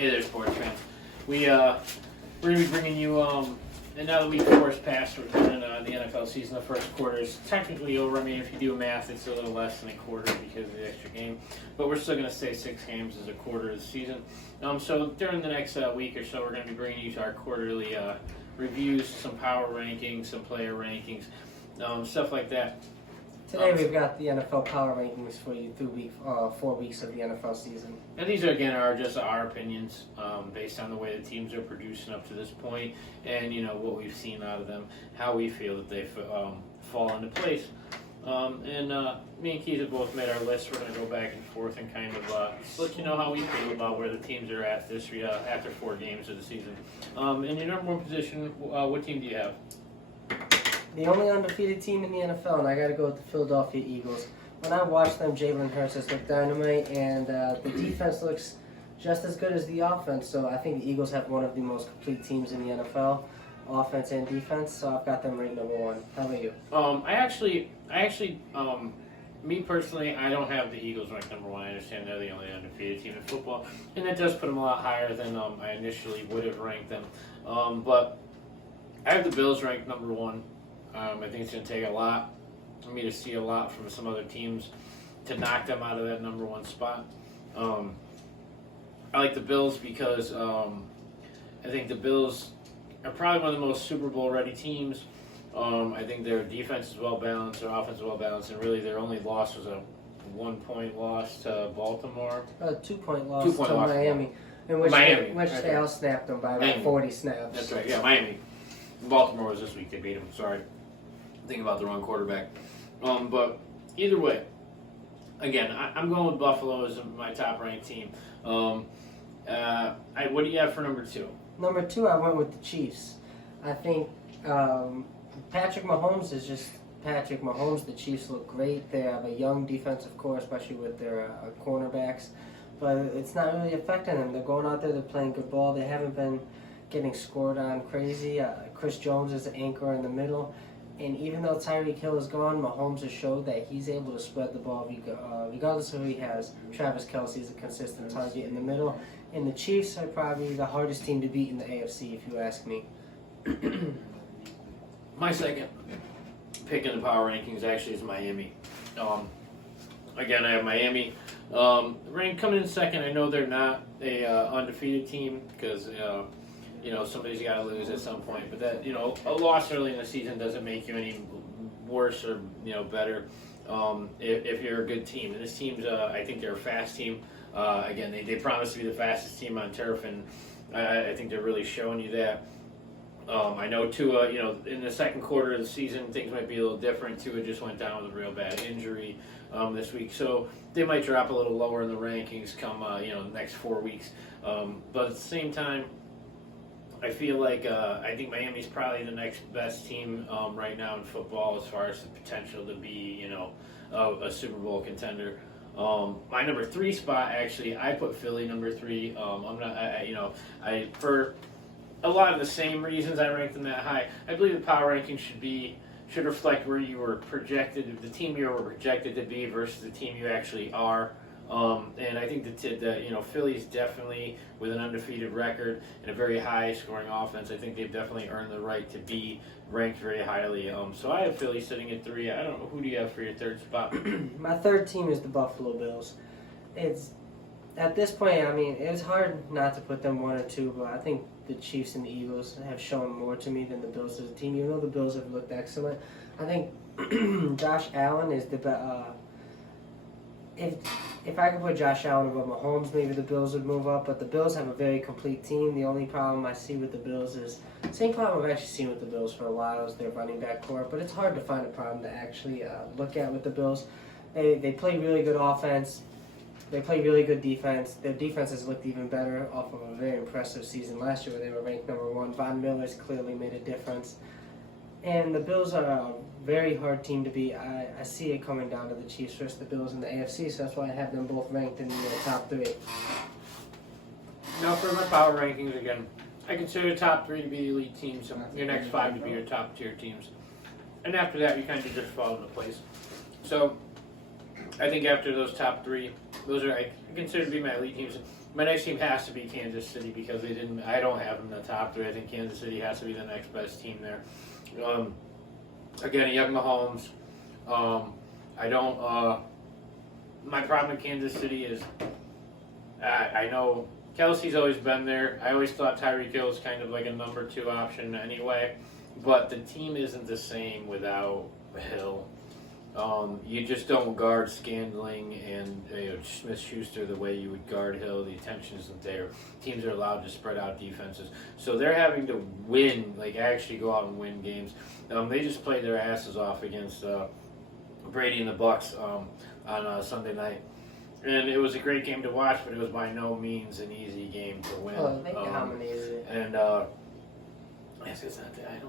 Hey there, sports fans. We're going to be bringing you, and now that week 4 is past, we're doing the NFL season. The first quarter is technically over. I mean, if you do math, it's a little less than a quarter because of the extra game. But we're still going to say 6 games is a quarter of the season. So during the next week or so, we're going to be bringing you to our quarterly reviews, some power rankings, some player rankings, stuff like that. Today we've got the NFL power rankings for you through 4 weeks of the NFL season. And these are just our opinions based on the way the teams are producing up to this point, and what we've seen out of them, how we feel that they fall into place. Me and Keith have both made our lists. We're going to go back and forth and kind of let you know how we feel about where the teams are at this after 4 games of the season. In your number one position, what team do you have? The only undefeated team in the NFL, and I got to go with the Philadelphia Eagles. When I watch them, Jalen Hurts has looked dynamite, and the defense looks just as good as the offense. So I think the Eagles have one of the most complete teams in the NFL, offense and defense. So I've got them ranked number 1. How about you? Me personally, I don't have the Eagles ranked number 1. I understand they're the only undefeated team in football, and that does put them a lot higher than I initially would have ranked them. But I have the Bills ranked number 1. I think it's going to take a lot for me to see a lot from some other teams to knock them out of that number 1 spot. I like the Bills because I think the Bills are probably one of the most Super Bowl ready teams. I think their defense is well balanced, their offense is well balanced, and really their only loss was a 1-point loss to Baltimore. A 2-point loss to Miami, in which they outsnapped them by about 40 snaps. That's right, yeah, Miami. Baltimore was this week, they beat them, sorry. Thinking about the wrong quarterback. But either way, again, I'm going with Buffalo as my top ranked team. What do you have for number 2? Number 2, I went with the Chiefs. I think Patrick Mahomes is just Patrick Mahomes. The Chiefs look great. They have a young defensive core, especially with their cornerbacks. But it's not really affecting them. They're going out there, they're playing good ball. They haven't been getting scored on crazy. Chris Jones is the anchor in the middle. And even though Tyreek Hill is gone, Mahomes has showed that he's able to spread the ball regardless of who he has. Travis Kelce is a consistent target in the middle. And the Chiefs are probably the hardest team to beat in the AFC, if you ask me. My second pick in the power rankings actually is Miami. Again, I have Miami ranked coming in second. I know they're not a undefeated team because somebody's got to lose at some point. But that a loss early in the season doesn't make you any worse or better if you're a good team. And this team's I think they're a fast team. Again, they promise to be the fastest team on turf, and I think they're really showing you that. I know Tua, in the second quarter of the season, things might be a little different. Tua just went down with a real bad injury this week, so they might drop a little lower in the rankings come the next 4 weeks. But at the same time, I feel like I think Miami's probably the next best team right now in football as far as the potential to be a Super Bowl contender. My number 3 spot, actually, I put Philly number 3. For a lot of the same reasons I ranked them that high. I believe the power ranking should reflect where you were projected, the team you were projected to be versus the team you actually are. And I think that Philly's definitely, with an undefeated record and a very high scoring offense, I think they've definitely earned the right to be ranked very highly. So I have Philly sitting at 3. I don't know, who do you have for your 3rd spot? My 3rd team is the Buffalo Bills. At this point, I mean, it's hard not to put them 1 or 2, but I think the Chiefs and the Eagles have shown more to me than the Bills as a team. Even though the Bills have looked excellent, I think Josh Allen is the best. If I could put Josh Allen above Mahomes, maybe the Bills would move up. But the Bills have a very complete team. The only problem I see with the Bills is the same problem I've actually seen with the Bills for a while is their running back core. But it's hard to find a problem to actually look at with the Bills. They play really good offense. They play really good defense. Their defense has looked even better off of a very impressive season last year where they were ranked number 1. Von Miller's clearly made a difference. And the Bills are a very hard team to beat. I see it coming down to the Chiefs versus the Bills in the AFC, so that's why I have them both ranked in the top 3. Now for my power rankings again, I consider the top 3 to be elite teams, and your next 5 to be your top tier teams. And after that, you kind of just fall into place. So I think after those top 3, those are I consider to be my elite teams. my next team has to be Kansas City because they didn't. I don't have them in the top 3. I think Kansas City has to be the next best team there. Again, young Mahomes. I don't. My problem with Kansas City is I know Kelsey's always been there. I always thought Tyreek Hill was kind of like a number 2 option anyway, but the team isn't the same without Hill. You just don't guard Scandling and Smith-Schuster the way you would guard Hill. The attention isn't there. Teams are allowed to spread out defenses, so they're having to win, like actually go out and win games. They just played their asses off against Brady and the Bucks on Sunday night. And it was a great game to watch, but it was by no means an easy game to win. Oh, they dominated it. And it's not that,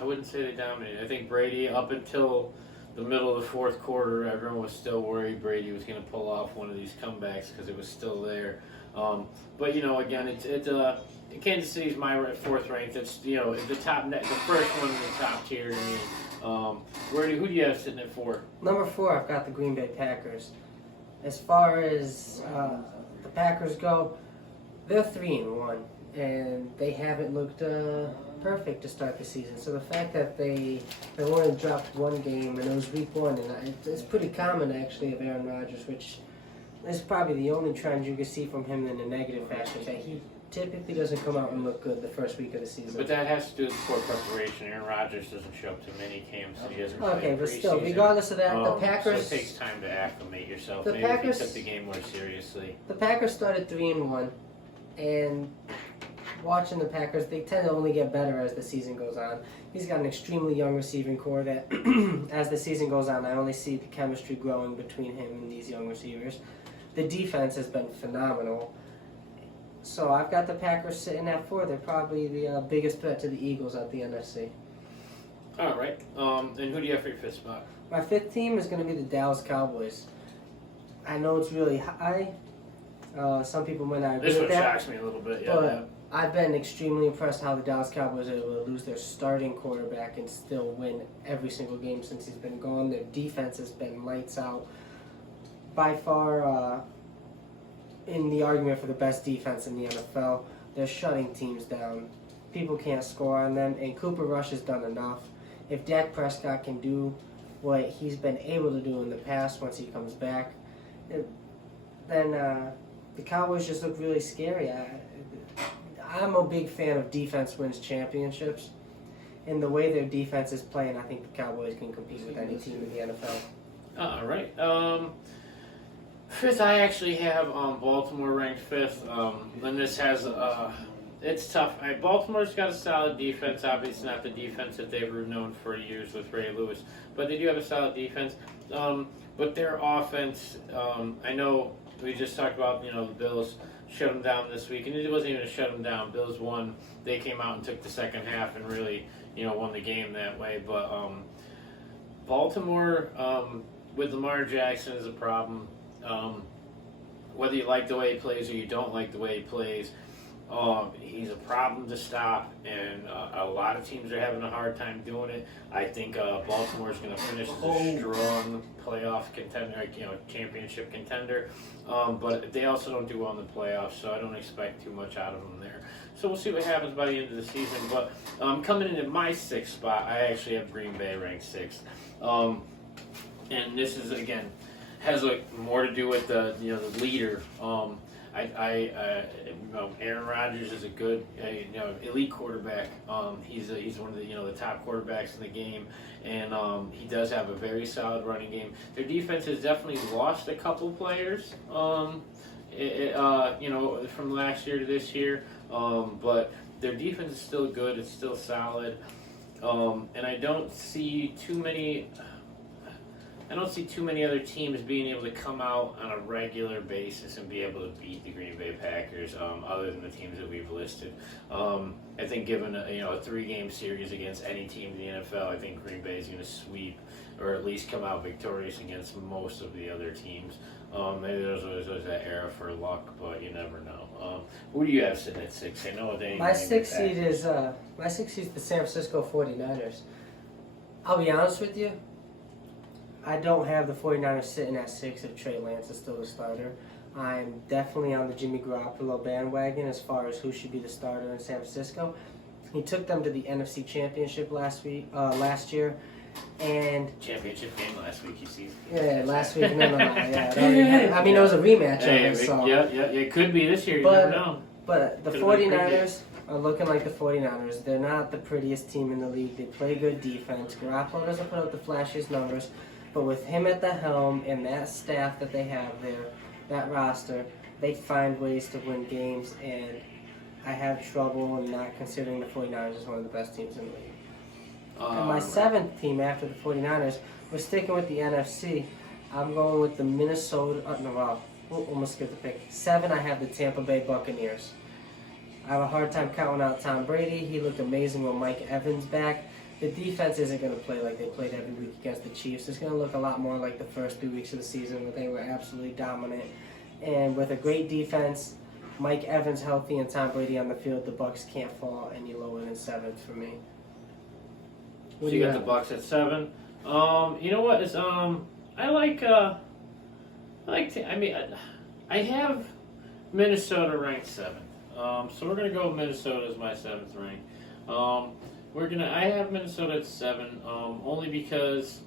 I wouldn't say they dominated. I think Brady, up until the middle of the fourth quarter, everyone was still worried Brady was going to pull off one of these comebacks because it was still there. But again, Kansas City's my 4th ranked. It's the top net, the first one in the top tier to me. Who do you have sitting at 4? Number 4, I've got the Green Bay Packers. As far as the Packers go, they're 3-1, and they haven't looked perfect to start the season. So the fact that they only dropped 1 game, and it was week 1, and it's pretty common actually of Aaron Rodgers, which is probably the only trend you can see from him in the negative factor, that he typically doesn't come out and look good the first week of the season. But that has to do with poor preparation. Aaron Rodgers doesn't show up to many camps. So he doesn't okay, but still, regardless of that, the Packers... So it takes time to acclimate yourself. The Maybe Packers, if you took the game more seriously. The Packers started 3-1, and watching the Packers, they tend to only get better as the season goes on. He's got an extremely young receiving core that, as the season goes on, I only see the chemistry growing between him and these young receivers. The defense has been phenomenal. So I've got the Packers sitting at 4. They're probably the biggest threat to the Eagles at the NFC. All right. And who do you have for your 5th spot? My 5th team is going to be the Dallas Cowboys. I know it's really high. Some people might not agree This with one that. shocks me a little bit. Yeah. But I've been extremely impressed how the Dallas Cowboys are able to lose their starting quarterback and still win every single game since he's been gone. Their defense has been lights out. By far, in the argument for the best defense in the NFL, they're shutting teams down. People can't score on them, and Cooper Rush has done enough. If Dak Prescott can do what he's been able to do in the past once he comes back, then the Cowboys just look really scary. I'm a big fan of defense wins championships. And the way their defense is playing, I think the Cowboys can compete with any team in the NFL. All right. 5th, I actually have Baltimore ranked 5th. And this has, it's tough. Baltimore's got a solid defense. Obviously not the defense that they were known for years with Ray Lewis. But they do have a solid defense. But their offense, I know we just talked about, the Bills shut them down this week. And it wasn't even a shut them down. Bills won. They came out and took the second half and really, won the game that way. But Baltimore, with Lamar Jackson is a problem. Whether you like the way he plays or you don't like the way he plays, he's a problem to stop, and a lot of teams are having a hard time doing it. I think Baltimore is going to finish as a strong playoff contender, championship contender, but they also don't do well in the playoffs, so I don't expect too much out of them there. So we'll see what happens by the end of the season. But coming in at my 6th spot, I actually have Green Bay ranked 6th, and this is again has more to do with the leader. Aaron Rodgers is a good elite quarterback. He's one of the top quarterbacks in the game, and he does have a very solid running game. Their defense has definitely lost a couple players, from last year to this year, but their defense is still good. It's still solid, and I don't see too many other teams being able to come out on a regular basis and be able to beat the Green Bay Packers, other than the teams that we've listed. I think given a 3-game series against any team in the NFL, I think Green Bay is going to sweep or at least come out victorious against most of the other teams. Maybe there's always that era for luck, but you never know. Who do you have sitting at 6? I know they. My 6th seed is the San Francisco 49ers. I'll be honest with you. I don't have the 49ers sitting at 6 if Trey Lance is still the starter. I'm definitely on the Jimmy Garoppolo bandwagon as far as who should be the starter in San Francisco. He took them to the NFC Championship last year, and Championship game last week, you see. yeah, last week. No, yeah. I mean, it was a rematch Hey, of it, so. yeah, it could be this year. You But- never know. But the Could've been 49ers are looking like the 49ers. They're not the prettiest team in the league. They play good defense. Garoppolo doesn't put up the flashiest numbers, but with him at the helm and that staff that they have there, that roster, they find ways to win games, and I have trouble in not considering the 49ers as one of the best teams in the league. And my seventh team after the 49ers, we're sticking with the NFC. I'm going with the we'll almost get the pick. 7, I have the Tampa Bay Buccaneers. I have a hard time counting out Tom Brady. He looked amazing with Mike Evans back. The defense isn't going to play like they played every week against the Chiefs. It's going to look a lot more like the first 3 weeks of the season where they were absolutely dominant. And with a great defense, Mike Evans healthy, and Tom Brady on the field, the Bucs can't fall any lower than 7th for me. So you got the Bucs at 7. You know what? It's I have Minnesota ranked 7th. So we're gonna go with Minnesota as my 7th rank. I have Minnesota at 7, only because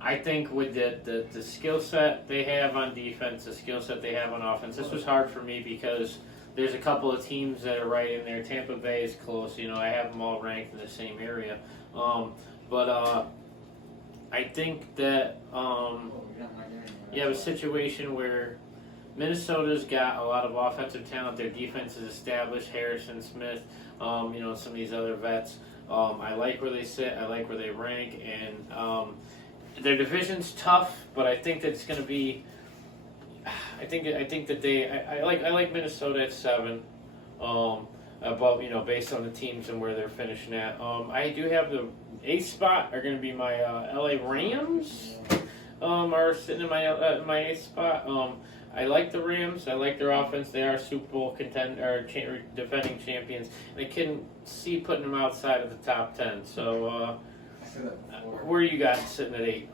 I think with the skill set they have on defense, the skill set they have on offense, this was hard for me because there's a couple of teams that are right in there. Tampa Bay is close. You know, I have them all ranked in the same area. But I think that you have a situation where Minnesota's got a lot of offensive talent. Their defense is established. Harrison Smith, some of these other vets. I like where they sit. I like where they rank, and their division's tough. But I think that it's going to be. I think that I like Minnesota at 7. Based on the teams and where they're finishing at. I do have the 8th spot are going to be my LA Rams. Are sitting in my 8th spot. I like the Rams. I like their offense. They are Super Bowl defending champions. And I couldn't see putting them outside of the top 10. So, where you got sitting at 8?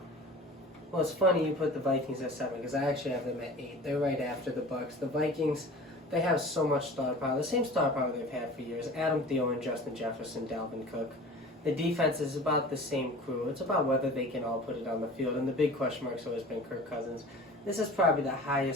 Well, it's funny you put the Vikings at 7 because I actually have them at 8. They're right after the Bucs. The Vikings, they have so much star power. The same star power they've had for years. Adam Thielen, Justin Jefferson, Dalvin Cook. The defense is about the same crew. It's about whether they can all put it on the field. And the big question mark's always been Kirk Cousins. This is probably the highest